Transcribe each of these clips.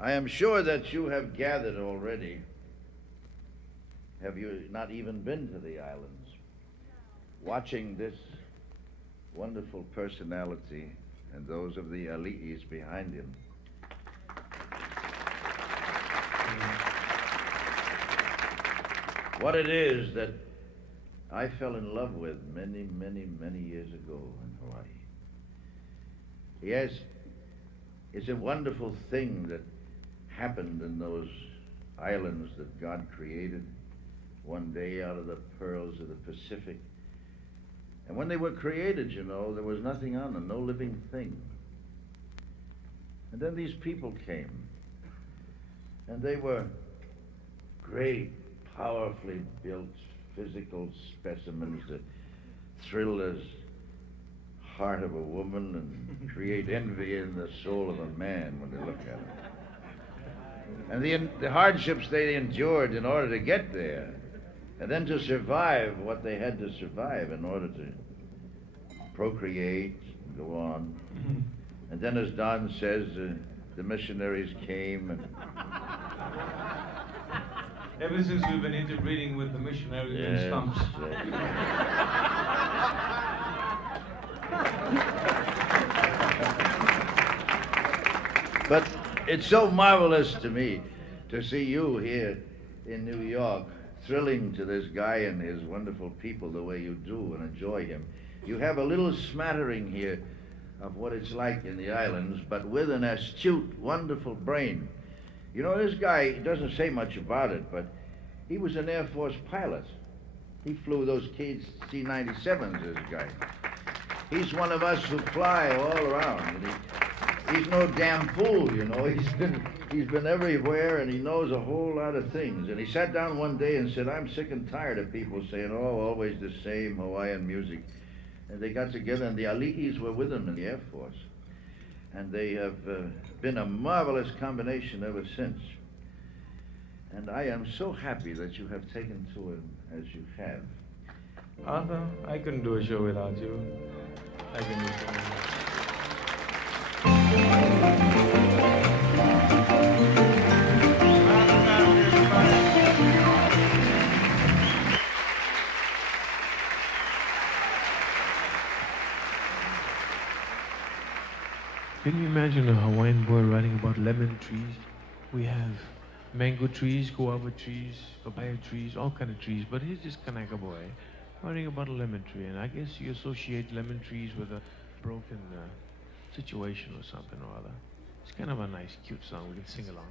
I am sure that you have gathered already. Have you not even been to the islands? Watching this wonderful personality and those of the Ali'is behind him. What it is that I fell in love with many, many, many years ago in Hawaii. Yes, it's a wonderful thing that happened in those islands that God created one day out of the pearls of the Pacific. And when they were created, you know, there was nothing on them, no living thing. And then these people came, and they were great, powerfully built physical specimens that thrill the heart of a woman and create envy in the soul of a man when they look at them. And the hardships they endured in order to get there, and then to survive what they had to survive in order to procreate and go on. And then, as Don says, the missionaries came and... Ever since we've been interbreeding with the missionaries and stumps. But it's so marvelous to me to see you here in New York, thrilling to this guy and his wonderful people the way you do and enjoy him. You have a little smattering here of what it's like in the islands, but with an astute, wonderful brain. You know, this guy doesn't say much about it, but he was an Air Force pilot. He flew those C-97s, this guy. He's one of us who fly all around. And he's no damn fool, you know. He's been everywhere, and he knows a whole lot of things. And he sat down one day and said, I'm sick and tired of people saying, oh, always the same Hawaiian music. And they got together, and the Ali'is were with him in the Air Force. And they have been a marvelous combination ever since. And I am so happy that you have taken to him as you have. Arthur, I couldn't do a show without you. I can do something. Can you imagine a Hawaiian boy writing about lemon trees? We have mango trees, guava trees, papaya trees, all kind of trees, but he's just Kanaka boy writing about a lemon tree, and I guess you associate lemon trees with a broken situation or something or other. It's kind of a nice, cute song. We can sing along.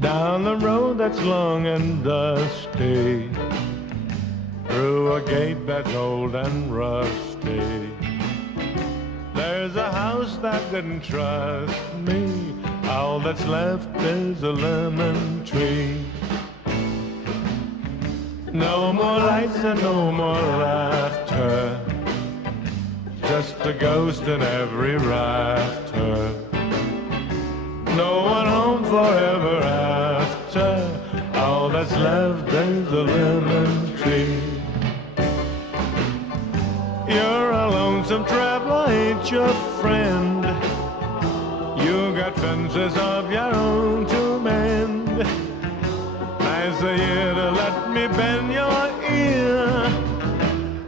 Down the road that's long and dusty, through a gate that's old and rusty, there's a house that didn't trust me. All that's left is a lemon tree. No more lights and no more laughter, just a ghost in every rafter. No one home forever after, all that's left is a lemon tree. You're a lonesome traveler, ain't your friend. You got fences of your own to mend. Nice of you to let me bend your ear.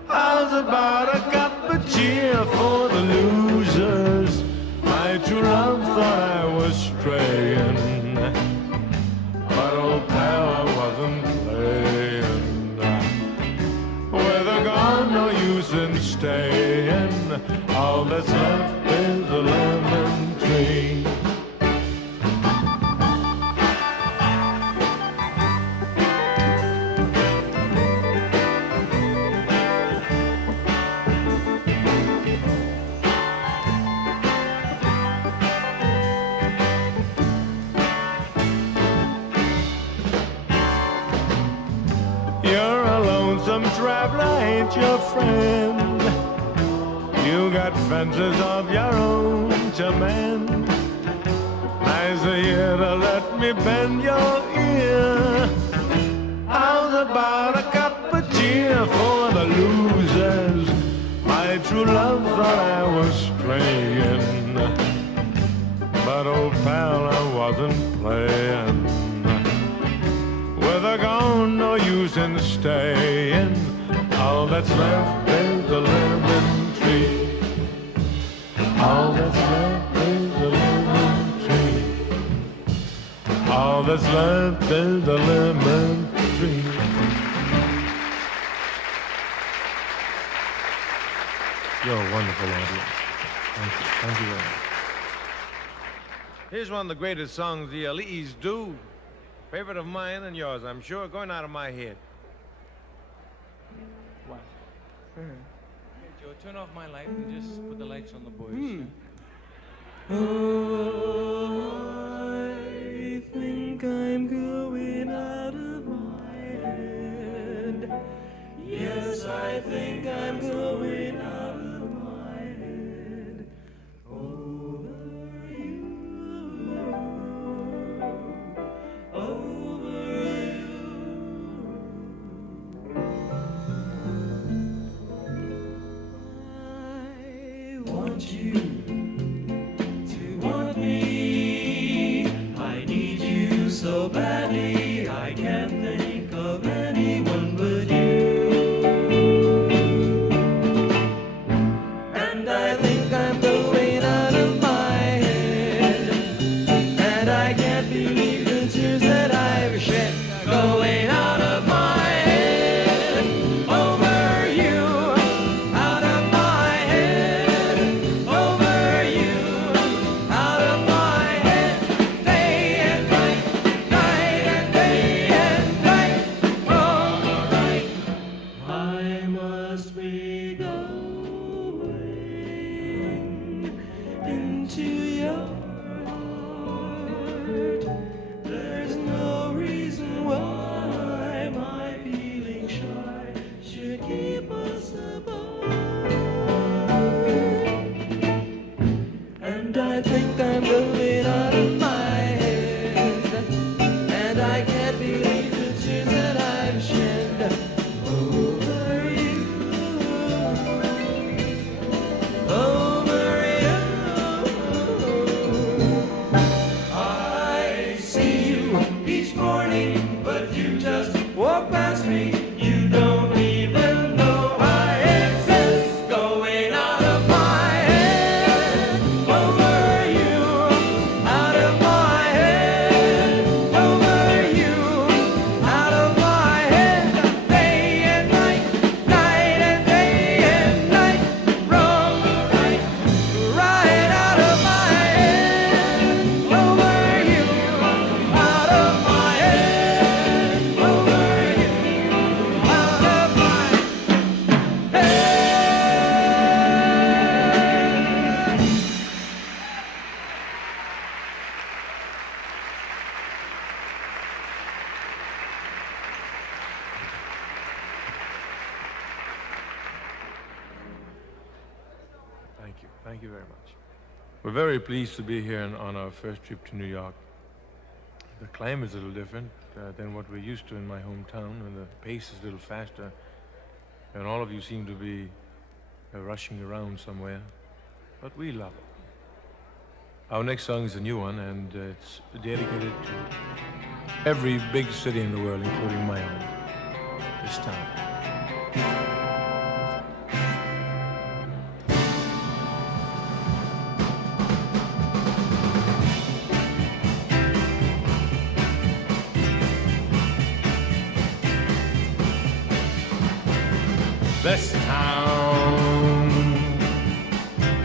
How's about a cup of cheer for the losers? My true love thought I was straying, but old pal, I wasn't playing. With a gone, no use in staying. All that's left is a lemon tree. You're a lonesome traveler, ain't your friend. You You got fences of your own to mend. Now's the year to let me bend your ear. How's about a cup of cheer for the losers? My true love thought I was straying, but old pal, I wasn't playing. With a gone, no use in staying. All that's left is the lemon tree. All that's left is the lemon tree. All that's left is the lemon tree. You're a wonderful audience. Thank you. Thank you very much. Here's one of the greatest songs the Ali's do. Favorite of mine and yours, I'm sure, going out of my head. What? Hey, Joe, turn off my light and just put the lights on the boys. I think I'm going out of my head. Yes, I think I'm going out of my head. Over you. Over you. I want you to want me. I need you so badly. I can't think of anyone but you. And I think I'm going out of my head. And I can't believe the tears that I've shed. Going out of my head. Over you. Out of my head. Over you. Out of my head. Day and night. Night and day and night. All right. I must be going into your heart. There's no reason why my feeling shy should keep us apart. And I think I'm going out of my head. And I can't believe the tears that I've shed over you. Over you. I see you each morning, but you just walk past me. You don't even know I exist. Going out of my head. Over you. Out of my head. Over you. Out of my head. Day and night. Night and day and night. Wrong, right. Right out of my head. Over you. Out of my head. Over you. Out of my head. Thank you. Thank you very much. We're very pleased to be here on our first trip to New York. The climate's a little different than what we're used to in my hometown, and the pace is a little faster. And all of you seem to be rushing around somewhere. But we love it. Our next song is a new one, and it's dedicated to every big city in the world, including my own, this town. This town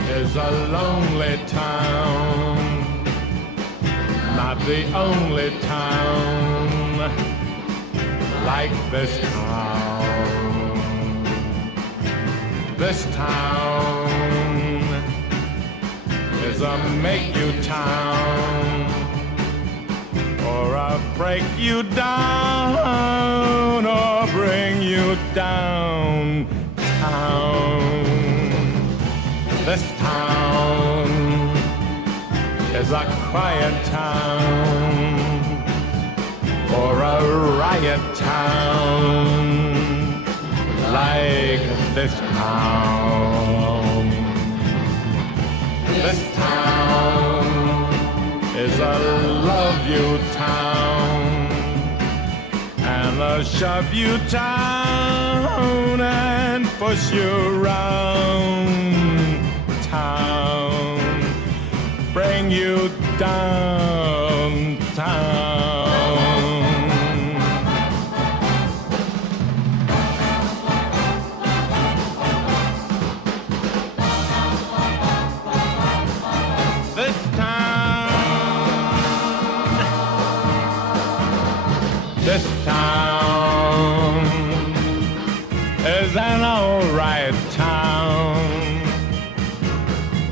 is a lonely town, not the only town like this town. This town is a make you town, or a break you down, or bring you down town. This town is a quiet town, or a riot town like this town. This town is a love you town and a shove you town and push you round town, bring you downtown. This town is an alright town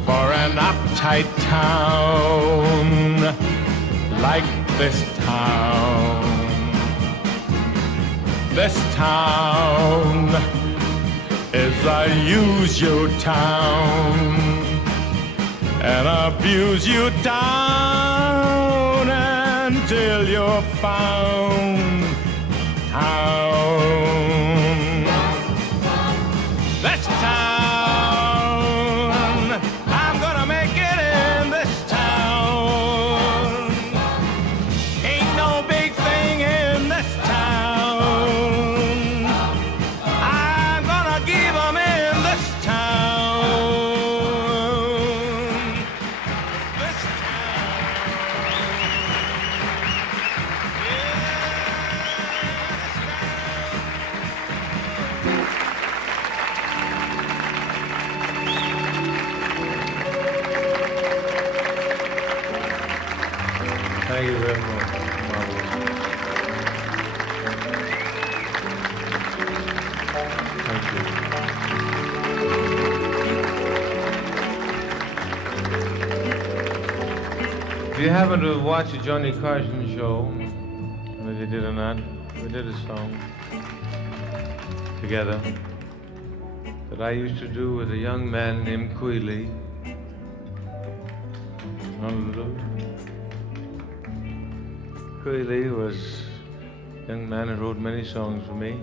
for an uptight town like this town. This town is a use you town and abuse you town until you're found town. This town, I'm gonna make it in this town. Ain't no big thing in this town. I'm gonna give 'em in this town. This Thank you very much. Marvelous. Thank you. If you happen to watch the Johnny Carson show, whether you did or not, we did a song together that I used to do with a young man named Queely. Queely was a young man who wrote many songs for me.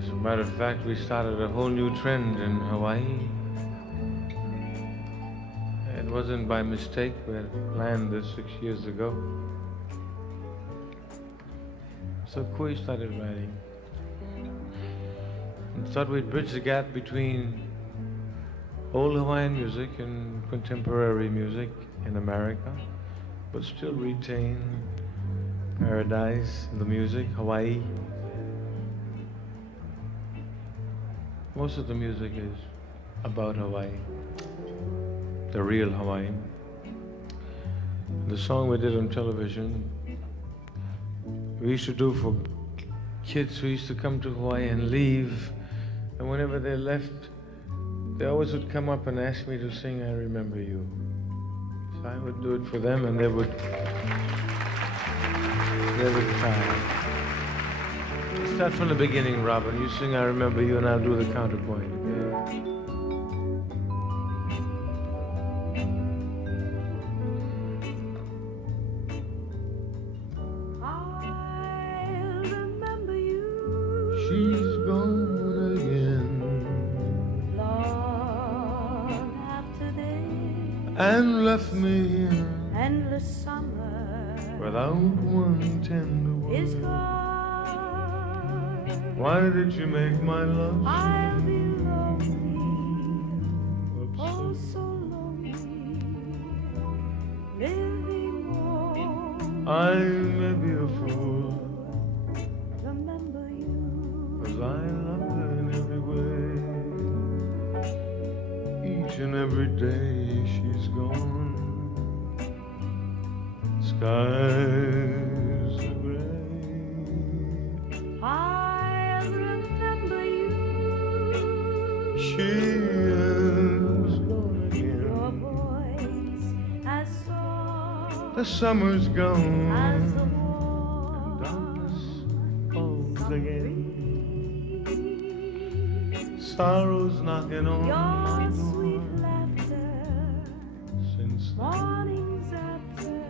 As a matter of fact, we started a whole new trend in Hawaii. It wasn't by mistake. We had planned this 6 years ago. So Kui started writing. And thought we'd bridge the gap between old Hawaiian music and contemporary music in America, but still retain paradise in the music, Hawaii. Most of the music is about Hawaii, the real Hawaii. The song we did on television, we used to do for kids who used to come to Hawaii and leave, and whenever they left, they always would come up and ask me to sing I Remember You. So I would do it for them, and they would cry. Start from the beginning, Robin. You sing I Remember You, and I'll do the counterpoint. Okay? I'll remember you. She's gone again, Long after this and left me here endless summer without one tender is word. gone. Why did you make my love I'll be lonely, oh so so lonely, living on. I may be a fool, Remember you. 'cause I love her in every way. Each and every day she's gone. Skies are gray. I'll remember you. She is gone Your again. voice as soft The summer's as gone. the warm Darkness falls again. sorrow's knocking on your my sweet door. laughter, Since mornings after,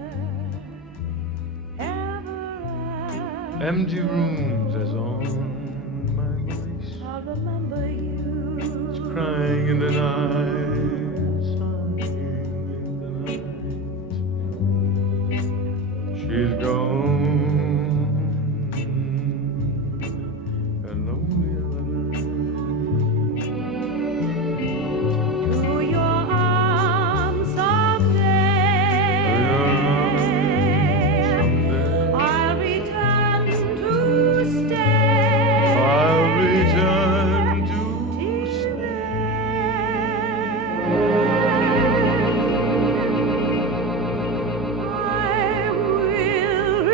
ever empty rooms as on my voice, I'll remember you. it's crying in the night, sighing in the night. She's gone. A lonely other night. To your arms someday, I'll return to stay. I'll return to Till I will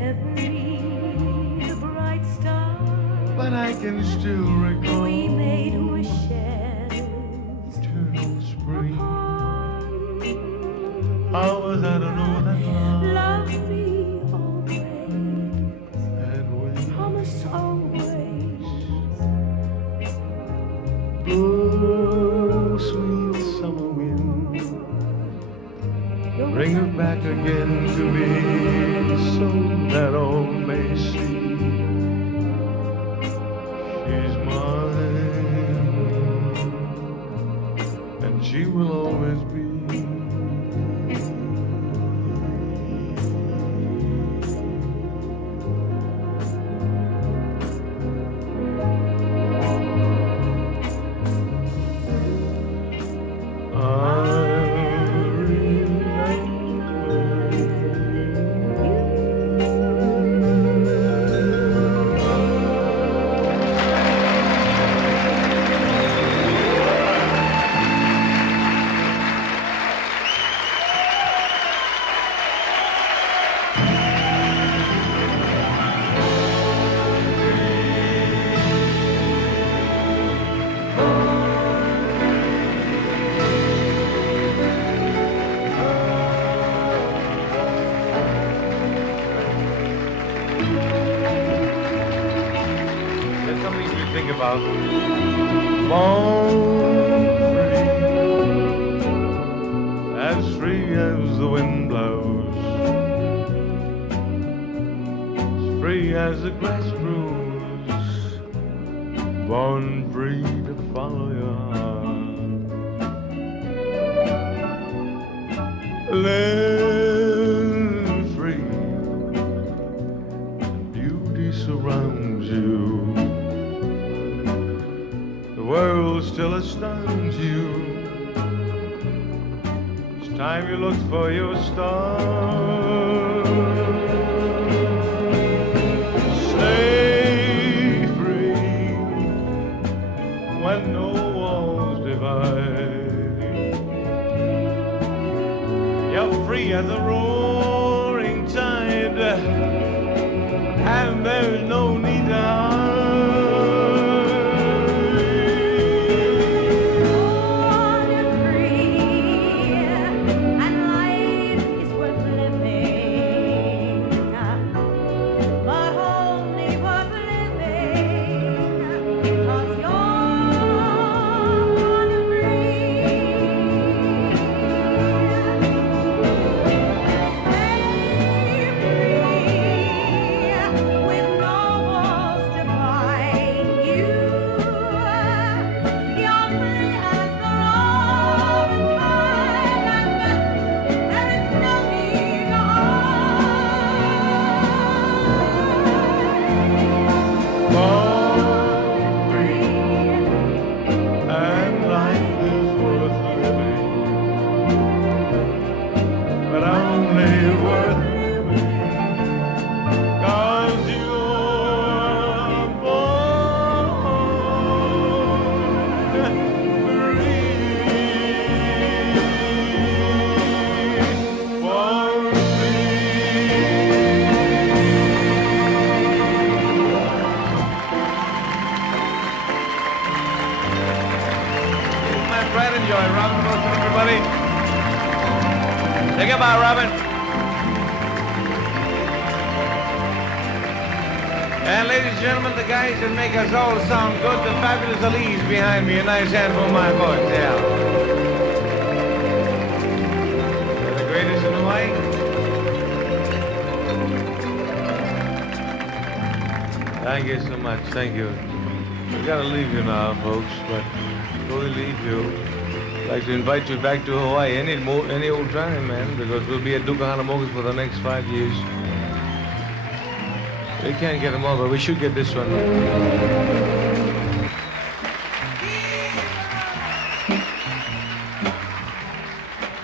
every bright star but I can still recall we made wishes eternal spring. upon. Hours I don't know that long. Love me always, And when promise always. oh, sweet summer wind, You'll bring her back again to me, so that all may see she's mine, and she will always be. There's something to think about. Born free as the wind blows, as free as the grass grows, born free to follow your heart. Live free, beauty surrounds you. The world still astounds you. It's time you looked for your star. Stay free when no walls divide. You're free as a roaring tide, and there's no need to hide. Round of applause for everybody. Take it by Robin. And ladies and gentlemen, the guys that make us all sound good, the fabulous Elise behind me. A nice hand for my voice, yeah. They're the greatest in Hawaii. Thank you so much, thank you. We gotta leave you now, folks, but before we leave you, I'd like to invite you back to Hawaii any old time, man, because we'll be at Duke Kahanamoku for the next 5 years. We can't get them all, but we should get this one.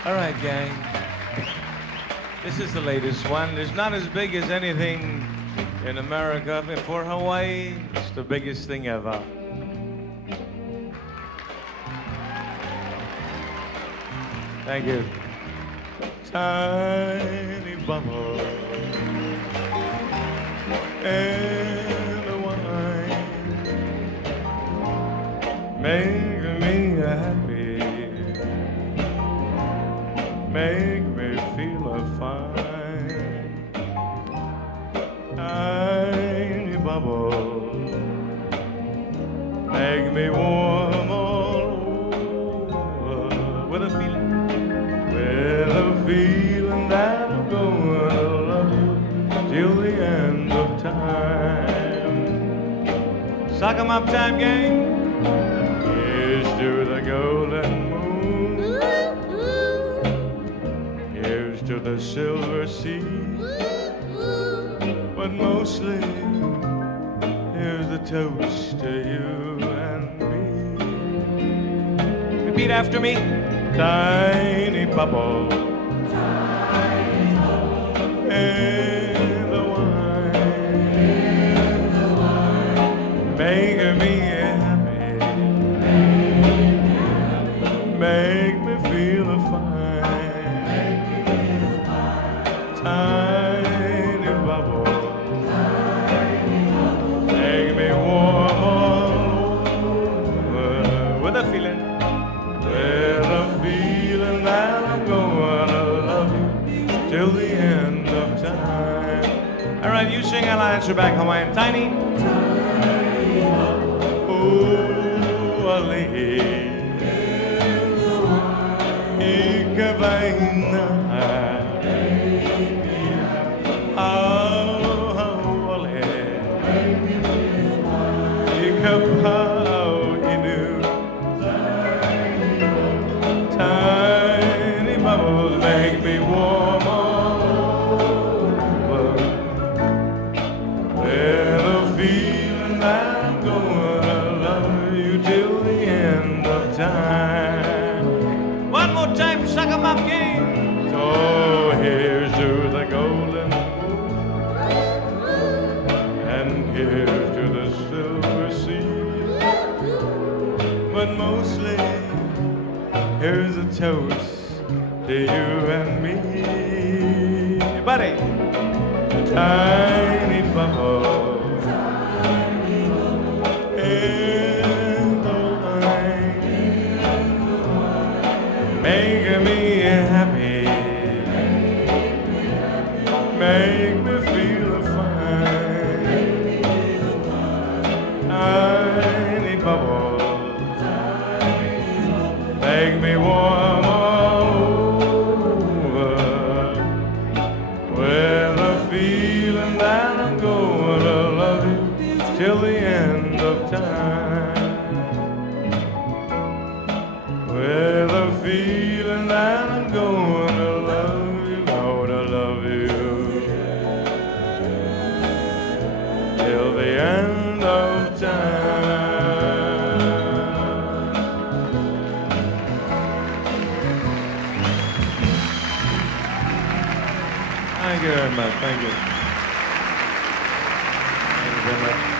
All right, gang. This is the latest one. It's not as big as anything in America, but for Hawaii, it's the biggest thing ever. Thank you. Tiny bubble and the wine make me happy, make me feel fine. Tiny bubble make me warm all over with a feeling that I'm gonna love you till the end of time. Sock 'em up time, gang. Here's to the golden moon. Here's to the silver sea. But mostly, here's the toast to you and me. Repeat after me. Tiny bubble. And the wine, make me happy, make me feel fine. Tiny bubble, make me warm all over with a feeling that I'm gonna love you till the end of time. All right, you sing, I'll answer back Hawaiian. Tiny. Oh, Ali. Ikabaina. Oh, Ali. Ikapau inu. Tiny bubbles make me warm all over with a feeling that I'm gonna love you till the end of time. One more time, suck 'em up, gang. So here's to the golden moon, and here's to the silver sea. But mostly, here's a toast to you and me, buddy. Tiny bubble in the wine, make me happy, make me feel fine. Tiny bubble, make me warm all over with a feeling that I'm gonna love you till the end of time. With a feeling that I'm gonna love you till the end of time. Thank you very much. Thank you. Thank you very much.